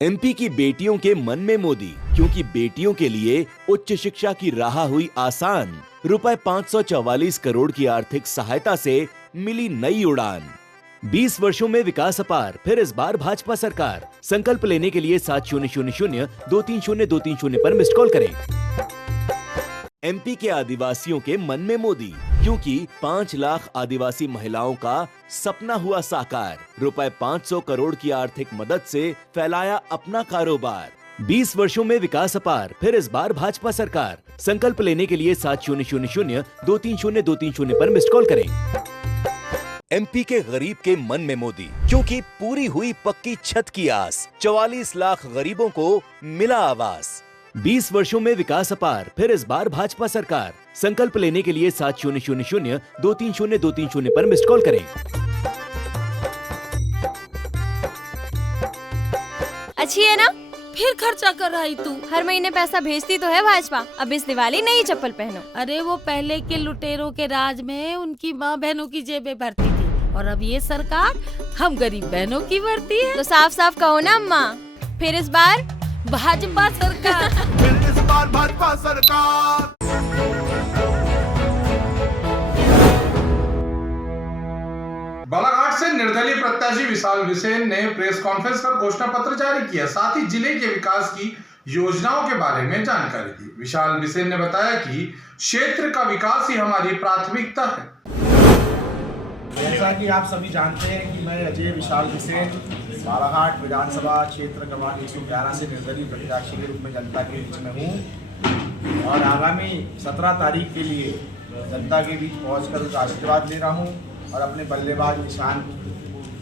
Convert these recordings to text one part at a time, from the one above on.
MP की बेटियों के मन में मोदी, क्योंकि बेटियों के लिए उच्च शिक्षा की राह हुई आसान। रुपए 544 करोड़ की आर्थिक सहायता से मिली नई उड़ान। 20 वर्षों में विकास अपार, फिर इस बार भाजपा सरकार। संकल्प लेने के लिए 7000-230-230 पर मिस्ड कॉल करें। एमपी के आदिवासियों के मन में मोदी, क्योंकि 5 लाख आदिवासी महिलाओं का सपना हुआ साकार। रुपए 500 करोड़ की आर्थिक मदद से फैलाया अपना कारोबार। 20 वर्षों में विकास अपार, फिर इस बार भाजपा सरकार। संकल्प लेने के लिए 7000-230-230 पर मिस्ड कॉल करें। एमपी के गरीब के मन में मोदी, क्योंकि पूरी हुई पक्की छत की आस। 44 लाख गरीबों को मिला आवास। 20 वर्षों में विकास अपार, फिर इस बार भाजपा सरकार। संकल्प लेने के लिए 7000-230-230 पर मिस्ड कॉल करें। अच्छी है ना? फिर खर्चा कर रही तू। हर महीने पैसा भेजती तो है भाजपा। अब इस दिवाली नई चप्पल पहनो। अरे वो पहले के लुटेरों के राज में उनकी माँ बहनों की जेबें भरती थी, और अब ये सरकार हम गरीब बहनों की भरती है। तो साफ साफ कहो ना अम्मा, फिर इस बार भाजपा सरकार। फिर इस बार भाजपा सरकार। बालाघाट से निर्दलीय प्रत्याशी विशाल बिसेन ने प्रेस कॉन्फ्रेंस कर घोषणा पत्र जारी किया, साथ ही जिले के विकास की योजनाओं के बारे में जानकारी दी। विशाल बिसेन ने बताया कि क्षेत्र का विकास ही हमारी प्राथमिकता है। जैसा कि आप सभी जानते हैं कि मैं अजय विशाल बिसेन बालाघाट विधानसभा क्षेत्र क्रमांक 111 से निर्दलीय प्रत्याशी के रूप में जनता के बीच में हूँ, और आगामी 17 तारीख के लिए जनता के बीच पहुंचकर उनका आशीर्वाद ले रहा हूँ, और अपने बल्लेबाज निशान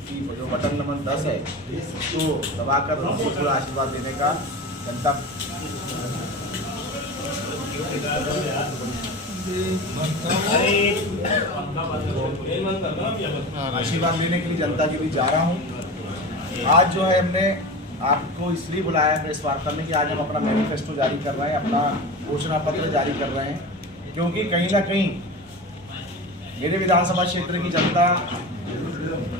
की जो बटन नंबर 10 है उसको दबाकर उनको पूरा आशीर्वाद देने का जनता आशीर्वाद लेने के लिए जनता के बीच जा रहा हूँ। आज जो है हमने आपको इसलिए बुलाया प्रेस वार्ता में कि आज हम अपना मैनिफेस्टो जारी कर रहे हैं, अपना घोषणा पत्र जारी कर रहे हैं, क्योंकि कहीं ना कहीं मेरे विधानसभा क्षेत्र की जनता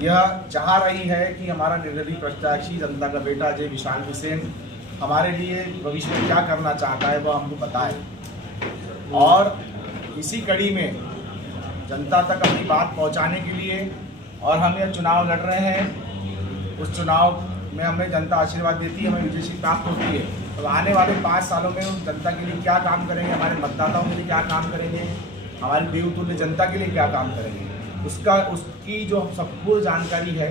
यह चाह रही है कि हमारा निर्दलीय प्रत्याशी जनता का बेटा अजय विशाल बिसेन हमारे लिए भविष्य में क्या करना चाहता है वह हमको बताए, और इसी कड़ी में जनता तक अपनी बात पहुंचाने के लिए और हम यह चुनाव लड़ रहे हैं। उस चुनाव में हमें जनता आशीर्वाद देती है, हमें विजय प्राप्त होती है। तो आने वाले 5 सालों में हम जनता के लिए क्या काम करेंगे, हमारे मतदाताओं के लिए क्या काम करेंगे, हमारी देवतुल्य जनता के लिए क्या काम करेंगे, उसकी जो संपूर्ण जानकारी है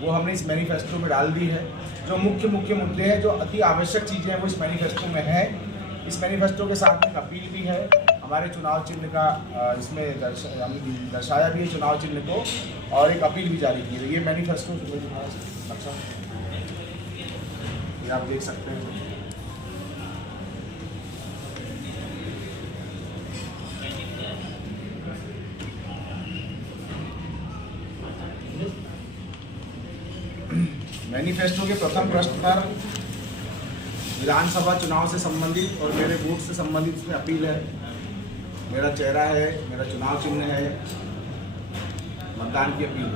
वो हमने इस मैनिफेस्टो में डाल दी है। जो मुख्य मुद्दे हैं, जो अति आवश्यक चीज़ें हैं वो इस मैनिफेस्टो में है। इस मैनिफेस्टो के साथ एक अपील भी है, हमारे चुनाव चिन्ह का इसमें दर्शाया भी है चुनाव चिन्ह को, और एक अपील भी जारी की है। ये मैनिफेस्टो अच्छा ये आप देख सकते हैं। मैनिफेस्टो के प्रथम पृष्ठ पर विधानसभा चुनाव से संबंधित और मेरे बूथ से संबंधित इसमें अपील है। मेरा चेहरा है, मेरा चुनाव चिन्ह है, मतदान की अपील।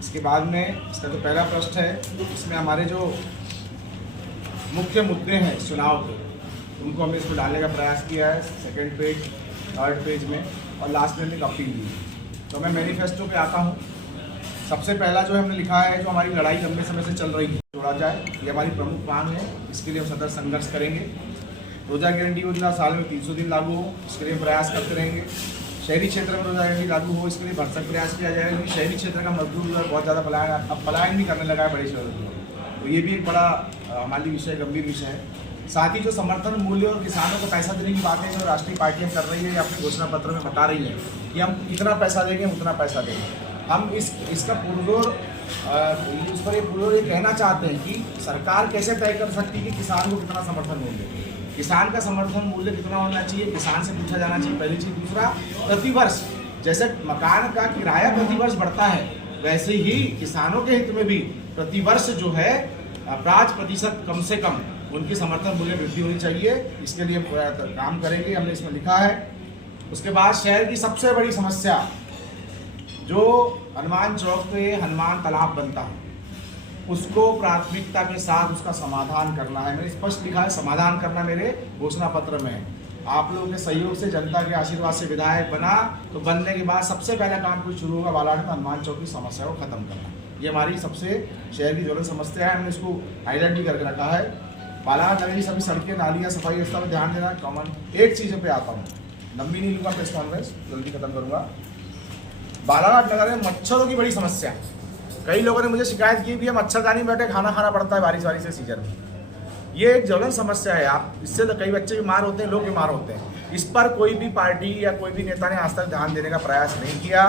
इसके बाद में इसका जो पहला पृष्ठ है, इसमें हमारे जो मुख्य मुद्दे हैं इस चुनाव के, उनको हमने इसमें डालने का प्रयास किया है, सेकेंड पेज, थर्ड पेज में, और लास्ट में एक अपील दी। तो मैं मैनिफेस्टो पे आता हूँ। सबसे पहला जो हमने लिखा है, जो हमारी लड़ाई लंबे समय से चल रही है, जोड़ा जाए, ये हमारी प्रमुख मांग है। इसके लिए हम सतत संघर्ष करेंगे। रोजगार गारंटी योजना साल में 300 दिन लागू हो, इसके लिए हम प्रयास करते रहेंगे। शहरी क्षेत्र में रोजगार गारंटी लागू हो, इसके लिए भरसक प्रयास किया जाएगा, क्योंकि शहरी क्षेत्र का मजदूर बहुत ज़्यादा पलायन भी करने लगा है बड़े शहरों में। तो ये भी एक बड़ा हमारे विषय, गंभीर विषय है। साथ ही जो समर्थन मूल्य और किसानों को पैसा देने की बात है, जो राष्ट्रीय पार्टियाँ कर रही है या अपने घोषणा पत्र में बता रही है कि हम इतना पैसा देंगे, उतना पैसा देंगे, हम इसका पुरजोर उस पर ये कहना चाहते हैं कि सरकार कैसे तय कर सकती है कि किसान को कितना समर्थन मूल्य, किसान का समर्थन मूल्य कितना होना चाहिए, किसान से पूछा जाना चाहिए, पहली चीज़। दूसरा, प्रतिवर्ष जैसे मकान का किराया प्रतिवर्ष बढ़ता है, वैसे ही किसानों के हित में भी प्रतिवर्ष जो है 5% कम से कम उनकी समर्थन मूल्य वृद्धि होनी चाहिए। इसके लिए हम काम करेंगे, हमने इसमें लिखा है। उसके बाद शहर की सबसे बड़ी समस्या जो हनुमान चौक पे हनुमान तालाब बनता है, उसको प्राथमिकता के साथ उसका समाधान करना है। मैंने स्पष्ट लिखा है समाधान करना मेरे घोषणा पत्र में है। आप लोगों के सहयोग से, जनता के आशीर्वाद से विधायक बना तो बनने के बाद सबसे पहला काम कुछ शुरू होगा बालाघाट में हनुमान चौक की समस्या को खत्म करना। ये हमारी सबसे शहर की ज्वलंत समस्या है। हमने इसको हाईलाइट भी करके रखा है। बालाघाट नगर की सभी सड़कें, नालियाँ, सफाई व्यवस्था में ध्यान देना कॉमन। एक चीज़ पे आता हूँ, लंबी नहीं लूँगा प्रेस कॉन्फ्रेंस, जल्दी खत्म करूँगा। बालाघाट नगर में मच्छरों की बड़ी समस्या है। कई लोगों ने मुझे शिकायत की भी है मच्छरदानी में बैठे खाना खाना पड़ता है बारिश वारिश के सीजन में। ये एक ज्वलंत समस्या है। आप इससे तो कई बच्चे बीमार होते हैं, लोग बीमार होते हैं। इस पर कोई भी पार्टी या कोई भी नेता ने आज तक ध्यान देने का प्रयास नहीं किया।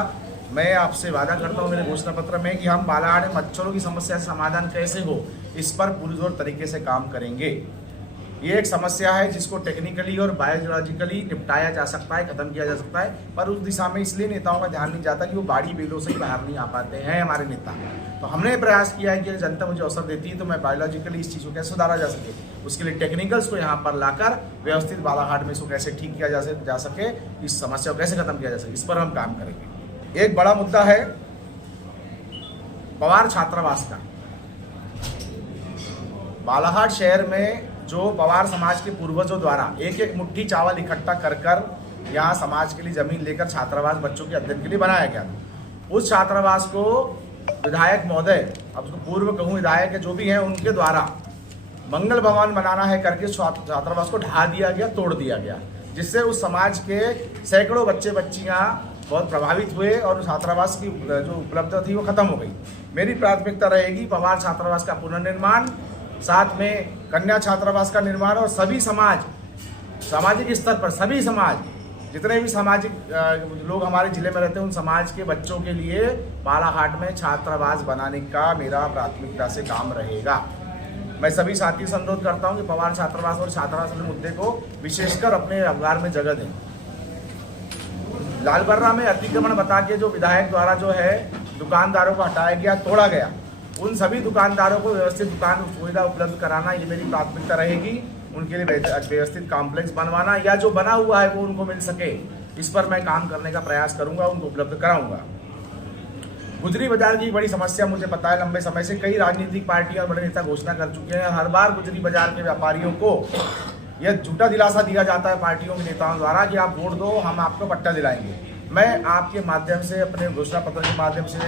मैं आपसे वादा करता हूँ मेरे घोषणा पत्र में कि हम बालाघाट में मच्छरों की समस्या से समाधान कैसे हो, इस पर पुरजोर तरीके से काम करेंगे। ये एक समस्या है जिसको टेक्निकली और बायोलॉजिकली निपटाया जा सकता है, खत्म किया जा सकता है, पर उस दिशा में इसलिए नेताओं का ध्यान नहीं जाता कि वो बाड़ी बेलों से ही बाहर नहीं आ पाते हैं हमारे नेता। तो हमने प्रयास किया है कि जनता मुझे अवसर देती है तो मैं बायोलॉजिकली इस चीज़ को कैसे सुधारा जा सके, उसके लिए टेक्निकल्स को यहाँ पर लाकर व्यवस्थित बालाघाट में इसको कैसे ठीक किया जा सके, इस समस्या को कैसे खत्म किया जा सके, इस पर हम काम करेंगे। एक बड़ा मुद्दा है पवार छात्रावास का। बालाघाट शहर में जो पवार समाज के पूर्वजों द्वारा एक एक मुट्ठी चावल इकट्ठा कर यहाँ समाज के लिए जमीन लेकर छात्रावास बच्चों के अध्ययन के लिए बनाया गया था। उस छात्रावास को विधायक महोदय, अब उसको पूर्व कहूँ विधायक है जो भी हैं, उनके द्वारा मंगल भवन बनाना है करके छात्रावास को ढा दिया गया, तोड़ दिया गया, जिससे उस समाज के सैकड़ों बच्चे बच्चियाँ बहुत प्रभावित हुए और छात्रावास की जो उपलब्धता थी वो खत्म हो गई। मेरी प्राथमिकता रहेगी पवार छात्रावास का पुनर्निर्माण, साथ में कन्या छात्रावास का निर्माण और सभी सामाजिक स्तर पर सभी समाज, जितने भी सामाजिक लोग हमारे जिले में रहते हैं, उन समाज के बच्चों के लिए बालाघाट में छात्रावास बनाने का मेरा प्राथमिकता से काम रहेगा। मैं सभी साथियों से अनुरोध करता हूं कि पवार छात्रावास और छात्रावास के मुद्दे को विशेषकर अपने अखबार में जगह दें। लालबर्रा में अतिक्रमण बता के जो विधायक द्वारा जो है दुकानदारों को हटाया गया, तोड़ा गया, उन सभी दुकानदारों को व्यवस्थित दुकान सुविधा उपलब्ध कराना, ये मेरी प्राथमिकता रहेगी। उनके लिए व्यवस्थित कॉम्प्लेक्स बनवाना या जो बना हुआ है वो उनको मिल सके, इस पर मैं काम करने का प्रयास करूंगा, उनको उपलब्ध कराऊंगा। गुजरी बाजार की बड़ी समस्या मुझे पता है, लंबे समय से कई राजनीतिक पार्टियां और बड़े नेता घोषणा कर चुके हैं। हर बार गुजरी बाजार के व्यापारियों को यह झूठा दिलासा दिया जाता है पार्टियों के नेताओं द्वारा कि आप वोट दो, हम आपको पट्टा दिलाएंगे। मैं आपके माध्यम से, अपने घोषणा पत्र के माध्यम से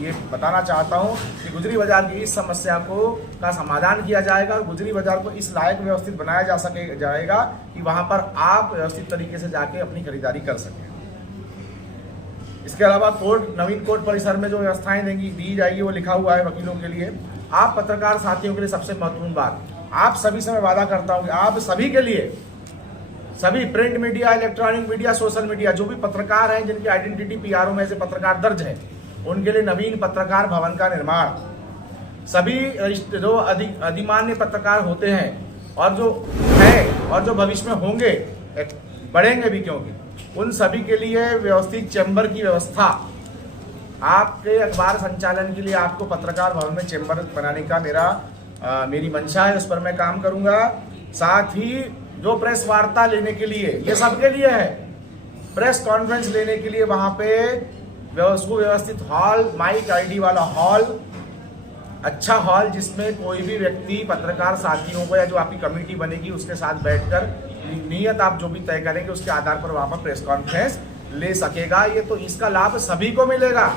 ये बताना चाहता हूँ कि गुजरी बाजार की इस समस्या का समाधान किया जाएगा और गुजरी बाजार को इस लायक व्यवस्थित बनाया जाएगा कि वहाँ पर आप व्यवस्थित तरीके से जाके अपनी खरीदारी कर सकें। इसके अलावा नवीन कोर्ट परिसर में जो व्यवस्थाएं दी जाएगी वो लिखा हुआ है वकीलों के लिए। आप पत्रकार साथियों के लिए सबसे महत्वपूर्ण बात, आप सभी से मैं वादा करता हूँ कि आप सभी के लिए, सभी print media, electronic media, social media, जो भी पत्रकार हैं जिनकी आइडेंटिटी पीआरओ में से पत्रकार दर्ज है, उनके लिए नवीन पत्रकार भवन का निर्माण, सभी जो अधिमान्य पत्रकार होते हैं और जो है और जो भविष्य में होंगे, बढ़ेंगे भी क्योंकि, उन सभी के लिए व्यवस्थित चैम्बर की व्यवस्था। आपके अखबार संचालन के लिए आपको पत्रकार भवन में चैम्बर बनाने का मेरी मंशा है, उस पर मैं काम करूंगा। साथ ही जो प्रेस वार्ता लेने के लिए, ये सबके लिए है, प्रेस कॉन्फ्रेंस लेने के लिए वहाँ पे व्यवस्थित हॉल, माइक आईडी वाला हॉल, अच्छा हॉल जिसमें कोई भी व्यक्ति पत्रकार साथियों को या जो आपकी कमेटी बनेगी उसके साथ बैठकर नियत आप जो भी तय करेंगे उसके आधार पर वहाँ पर प्रेस कॉन्फ्रेंस ले सकेगा। ये तो इसका लाभ सभी को मिलेगा।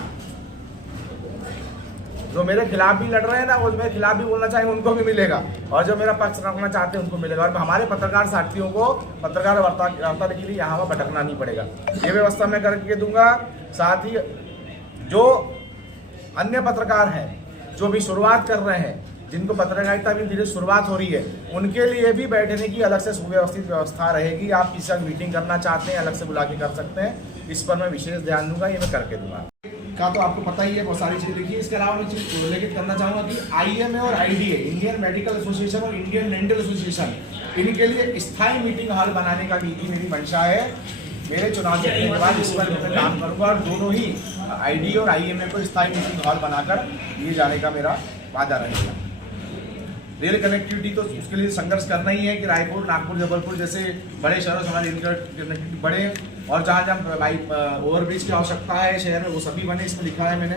जो मेरे खिलाफ भी लड़ रहे हैं ना, वो मेरे खिलाफ भी बोलना चाहेंगे उनको भी मिलेगा, और जो मेरा पक्ष रखना चाहते हैं उनको मिलेगा। और हमारे पत्रकार साथियों को पत्रकार वार्ता के लिए यहाँ भटकना नहीं पड़ेगा, ये व्यवस्था मैं करके दूंगा। साथ ही जो अन्य पत्रकार हैं जो भी शुरुआत कर रहे हैं, जिनको पत्रकारिता भी धीरे शुरुआत हो रही है, उनके लिए भी बैठने की अलग से सुव्यवस्थित व्यवस्था रहेगी। आप किसी साथ मीटिंग करना चाहते हैं अलग से बुला के कर सकते हैं, इस पर मैं विशेष ध्यान दूंगा, ये मैं करके दूंगा। का तो आपको पता ही है, बहुत सारी चीज़ लिखी है। इसके अलावा मैं चीज़ उल्लेखित करना चाहूँगा कि IMA और IDA, इंडियन मेडिकल एसोसिएशन और इंडियन डेंटल एसोसिएशन, इनके लिए स्थायी मीटिंग हॉल बनाने का भी मेरी मंशा है। मेरे चुनाव जीतने के बाद इस पर मैं काम करूँगा और दोनों ही IDA और IMA को स्थायी मीटिंग हॉल बनाकर लिए जाने का मेरा वादा रहेगा। रेल कनेक्टिविटी तो उसके लिए संघर्ष करना ही है कि रायपुर, नागपुर, जबलपुर जैसे बड़े शहरों से हमारी कनेक्टिविटी बढ़े, और जहाँ जहाँ ओवरब्रिज की आवश्यकता है शहर में वो सभी बने, इसमें लिखा है मैंने।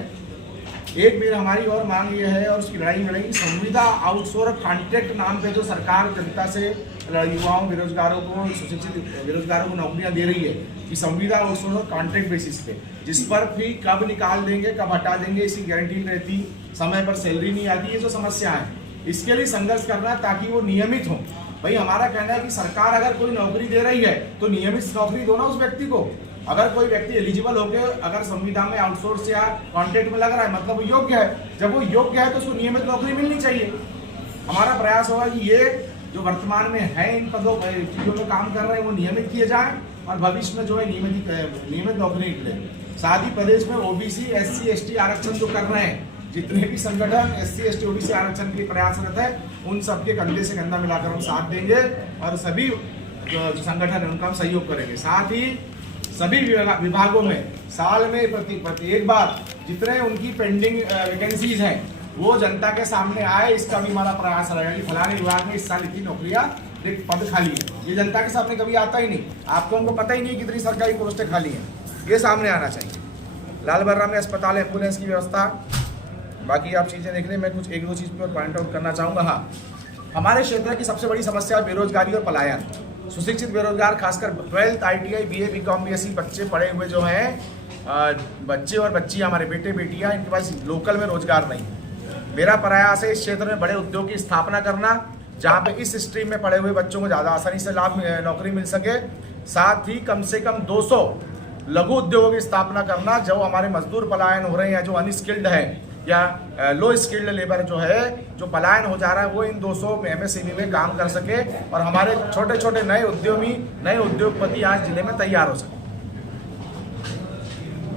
एक मेरी हमारी और मांग ये है और उसकी लड़ाई संविदा आउटसोर्स कॉन्ट्रैक्ट नाम पे जो सरकार जनता से युवाओं बेरोजगारों को सुशिक्षित बेरोजगारों को नौकरियां दे रही है कि संविदा आउटसोर्स कॉन्ट्रैक्ट बेसिस पे, जिस पर भी कब निकाल देंगे कब हटा देंगे इसकी गारंटी नहीं रहती, समय पर सैलरी नहीं आती, ये जो समस्या है इसके लिए संघर्ष करना ताकि वो नियमित हो। भाई हमारा कहना है कि सरकार अगर कोई नौकरी दे रही है तो नियमित नौकरी दो ना उस व्यक्ति को। अगर कोई व्यक्ति एलिजिबल होकर अगर संविदा में आउटसोर्स या कॉन्ट्रैक्ट में लग रहा है मतलब वो योग्य है, जब वो योग्य है तो उसको नियमित नौकरी मिलनी चाहिए। हमारा प्रयास होगा कि ये जो वर्तमान में है इन पदों चीजों में काम कर रहे हैं वो नियमित किए जाएं और भविष्य में जो है नियमित नौकरी निकले। साथ ही प्रदेश में ओबीसी SC ST आरक्षण जो कर रहे हैं, जितने भी संगठन SC ST OBC आरक्षण के लिए प्रयासरत है उन सबके कंधे से कंधा मिलाकर हम साथ देंगे और सभी जो संगठन है उनका हम सहयोग करेंगे। साथ ही सभी विभागों में साल में प्रति एक बार जितने उनकी पेंडिंग वैकेंसीज हैं वो जनता के सामने आए, इसका भी हमारा प्रयास रहेगा कि फलाने विभाग में इस साल इतनी नौकरियां पद खाली है। ये जनता के सामने कभी आता ही नहीं, आपको हमको पता ही नहीं कितनी सरकारी पोस्टें खाली हैं, ये सामने आना चाहिए। लाल बर्रा में अस्पताल एम्बुलेंस की व्यवस्था, बाकी आप चीज़ें देख लें। मैं कुछ एक दो चीज़ पर पॉइंट आउट करना चाहूँगा। हाँ, हमारे क्षेत्र की सबसे बड़ी समस्या बेरोजगारी और पलायन। सुशिक्षित बेरोजगार खासकर 12th ITI BA BCom BSc बच्चे पढ़े हुए जो हैं बच्चे और बच्चियाँ हमारे बेटे बेटियाँ, इनके पास लोकल में रोजगार नहीं। मेरा प्रयास है इस क्षेत्र में बड़े उद्योग की स्थापना करना जहाँ पे इस स्ट्रीम में पढ़े हुए बच्चों को ज़्यादा आसानी से नौकरी मिल सके। साथ ही कम से कम 200 लघु उद्योगों की स्थापना करना, जो हमारे मजदूर पलायन हो रहे हैं, जो अनस्किल्ड है या लो स्किल्ड लेबर जो है जो पलायन हो जा रहा है, वो इन 200 MSME में काम कर सके और हमारे छोटे छोटे नए उद्योगपति आज जिले में तैयार हो सके।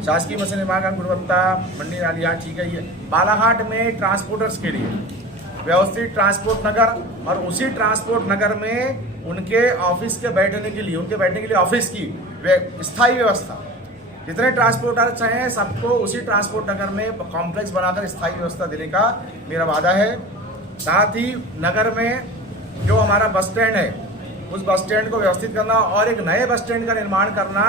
शासकीय मत्स्य निर्माण गुणवत्ता मंडी नालियाँ, ठीक है। ये बालाघाट में ट्रांसपोर्टर्स के लिए व्यवस्थित ट्रांसपोर्ट नगर और उसी ट्रांसपोर्ट नगर में उनके ऑफिस के बैठने के लिए ऑफिस की स्थायी व्यवस्था, जितने ट्रांसपोर्टर्स हैं सबको उसी ट्रांसपोर्ट नगर में कॉम्प्लेक्स बनाकर स्थायी व्यवस्था देने का मेरा वादा है। साथ ही नगर में जो हमारा बस स्टैंड है उस बस स्टैंड को व्यवस्थित करना और एक नए बस स्टैंड का निर्माण करना।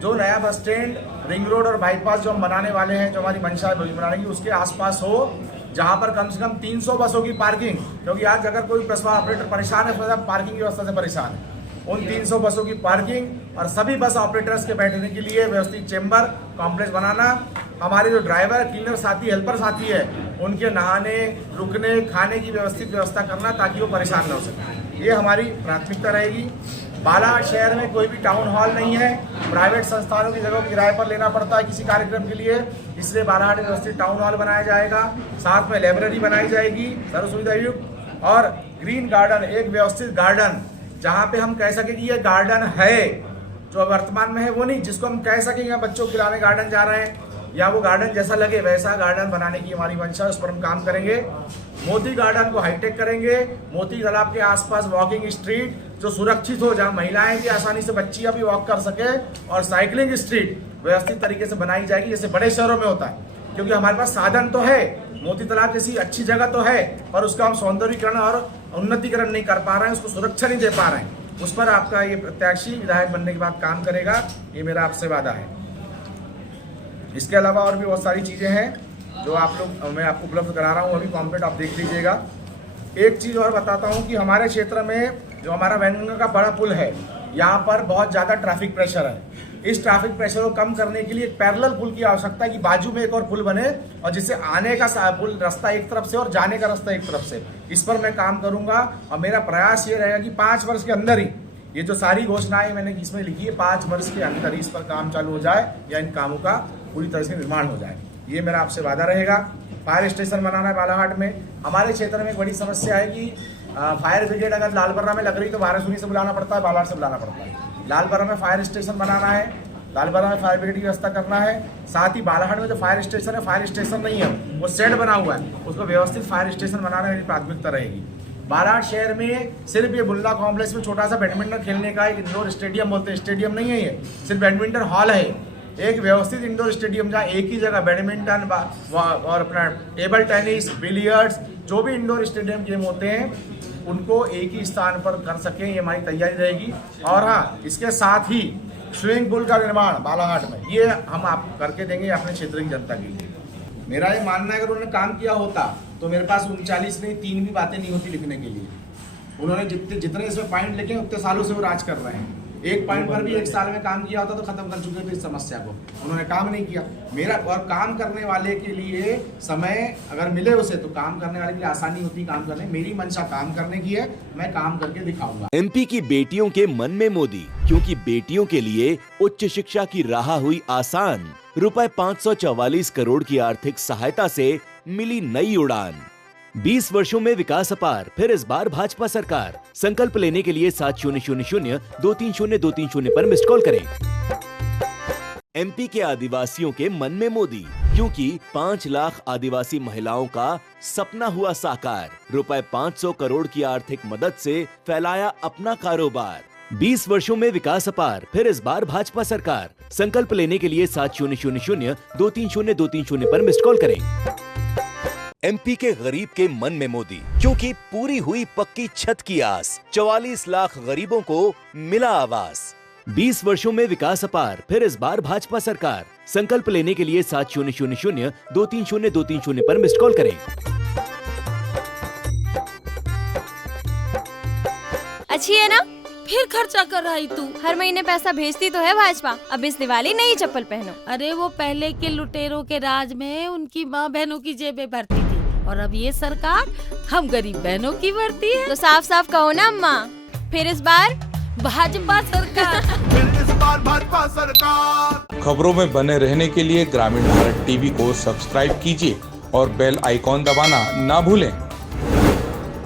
जो नया बस स्टैंड रिंग रोड और बाईपास जो हम बनाने वाले हैं, जो हमारी मंशा है बनाने की, उसके आसपास हो जहां पर कम से कम 300 बसों की पार्किंग, क्योंकि आज अगर कोई बस ऑपरेटर परेशान है तो पार्किंग की व्यवस्था से परेशान है, उन 300 बसों की पार्किंग और सभी बस ऑपरेटर्स के बैठने के लिए व्यवस्थित चेंबर कॉम्प्लेक्स बनाना। हमारे जो ड्राइवर क्लीनर साथी हेल्पर साथी है उनके नहाने रुकने खाने की व्यवस्थित व्यवस्था करना ताकि वो परेशान न हो सके, ये हमारी प्राथमिकता रहेगी। बालाघाट शहर में कोई भी टाउन हॉल नहीं है, प्राइवेट संस्थानों की जगह किराए पर लेना पड़ता है किसी कार्यक्रम के लिए, इसलिए बालाघाट में व्यवस्थित टाउन हॉल बनाया जाएगा। साथ में लाइब्रेरी बनाई जाएगी सर्व सुविधा युक्त और ग्रीन गार्डन, एक व्यवस्थित गार्डन जहाँ पे हम कह सके कि ये गार्डन है, जो वर्तमान में है वो नहीं, जिसको हम कह सके यहाँ बच्चों को खिलाने गार्डन जा रहे हैं या वो गार्डन जैसा लगे वैसा गार्डन बनाने की हमारी मंशा है, उस पर हम काम करेंगे। मोती गार्डन को हाईटेक करेंगे, मोती तालाब के आसपास वॉकिंग स्ट्रीट जो सुरक्षित हो, जहाँ महिलाएं भी आसानी से बच्चियां भी वॉक कर सके, और साइकिलिंग स्ट्रीट व्यवस्थित तरीके से बनाई जाएगी जैसे बड़े शहरों में होता है, क्योंकि हमारे पास साधन तो है, मोती तालाब जैसी अच्छी जगह तो है, पर उसका हम सौंदर्यीकरण और उन्नतीकरण नहीं कर पा रहे हैं, उसको सुरक्षा नहीं दे पा रहे हैं। उस पर आपका ये प्रत्याशी विधायक बनने के बाद काम करेगा, ये मेरा आपसे वादा है। इसके अलावा और भी बहुत सारी चीज़ें हैं जो मैं आपको उपलब्ध करा रहा हूँ, अभी पॉम्पलेट आप देख लीजिएगा। एक चीज़ और बताता हूँ कि हमारे क्षेत्र में जो हमारा वैनगंगा का बड़ा पुल है, यहाँ पर बहुत ज़्यादा ट्रैफिक प्रेशर है। इस ट्रैफिक प्रेशर को कम करने के लिए एक पैरेलल पुल की आवश्यकता है कि बाजू में एक और पुल बने और जिससे आने का पुल रास्ता एक तरफ से और जाने का रास्ता एक तरफ से। इस पर मैं काम करूँगा और मेरा प्रयास ये रहेगा कि 5 वर्ष के अंदर ही ये जो सारी घोषणाएं मैंने इसमें लिखी है 5 वर्ष के अंदर इस पर काम चालू हो जाए या इन कामों का पूरी तरह से निर्माण हो जाए, ये मेरा आपसे वादा रहेगा। फायर स्टेशन बनाना है बालाघाट में। हमारे क्षेत्र में एक बड़ी समस्या है कि फायर ब्रिगेड अगर लालबर्रा में लग रही तो वाराणसी से बुलाना पड़ता है, बालाघाट से बुलाना पड़ता है। लालबर्रा में फायर स्टेशन बनाना है, लालबर्रा में फायर ब्रिगेड की व्यवस्था करना है। साथ ही बालाघाट में जो फायर स्टेशन है, फायर स्टेशन नहीं है, वो शेड बना हुआ है, उसको व्यवस्थित फायर स्टेशन बनाना मेरी प्राथमिकता रहेगी। बालाघाट शहर में सिर्फ ये बुल्ला कॉम्प्लेक्स में छोटा सा बैडमिंटन खेलने का एक इंडोर स्टेडियम बोलते हैं, स्टेडियम नहीं है, ये सिर्फ बैडमिंटन हॉल है। एक व्यवस्थित इंडोर स्टेडियम जहाँ एक ही जगह बैडमिंटन और अपना टेबल टेनिस, बिलियर्ड्स, जो भी इंडोर स्टेडियम गेम होते हैं उनको एक ही स्थान पर कर सकें, ये हमारी तैयारी रहेगी। और हाँ, इसके साथ ही स्विमिंग पूल का निर्माण बालाघाट में ये हम आप करके देंगे अपने क्षेत्र की जनता के लिए। मेरा ये मानना है अगर उन्होंने काम किया होता तो मेरे पास 39 नहीं 3 भी बातें नहीं होती लिखने के लिए। उन्होंने जितने इसमें पॉइंट लिखे उतने सालों से वो राज कर रहे हैं। एक पॉइंट पर भी 1 साल में काम किया होता तो खत्म कर चुके थे इस समस्या को। उन्होंने काम नहीं किया। मेरा और काम करने वाले के लिए समय अगर मिले उसे तो काम करने वाले के लिए आसानी होती काम करने। मेरी मंशा काम करने की है, मैं काम करके दिखाऊंगा। एमपी की बेटियों के मन में मोदी, क्योंकि बेटियों के लिए उच्च शिक्षा की राह हुई आसान। रुपए 544 करोड़ की आर्थिक सहायता से मिली नई उड़ान। 20 वर्षों में विकास अपार, फिर इस बार भाजपा सरकार। संकल्प लेने के लिए 7000-230-230 पर मिस्ड कॉल करें। एमपी के आदिवासियों के मन में मोदी, क्योंकि 5 लाख आदिवासी महिलाओं का सपना हुआ साकार। रुपए 500 करोड़ की आर्थिक मदद से फैलाया अपना कारोबार। 20 वर्षों में विकास अपार, फिर इस बार भाजपा सरकार। संकल्प लेने के लिए 7000-230-230 पर मिस्ड कॉल करें। एमपी के गरीब के मन में मोदी, क्योंकि पूरी हुई पक्की छत की आस। 44 लाख गरीबों को मिला आवास। 20 वर्षों में विकास अपार, फिर इस बार भाजपा सरकार। संकल्प लेने के लिए 7000-230-230 पर मिस्ड कॉल करें। अच्छी है ना? फिर खर्चा कर रही तू। हर महीने पैसा भेजती तो है भाजपा। अब इस दिवाली नई चप्पल पहनो। अरे वो पहले के लुटेरों के राज में उनकी माँ बहनों की जेबें भरती थी और अब ये सरकार हम गरीब बहनों की भरती है। तो साफ साफ कहो ना अम्मा, फिर इस बार भाजपा सरकार। भाजपा सरकार। खबरों में बने रहने के लिए ग्रामीण भारत टीवी को सब्सक्राइब कीजिए और बेल आइकॉन दबाना ना भूलें।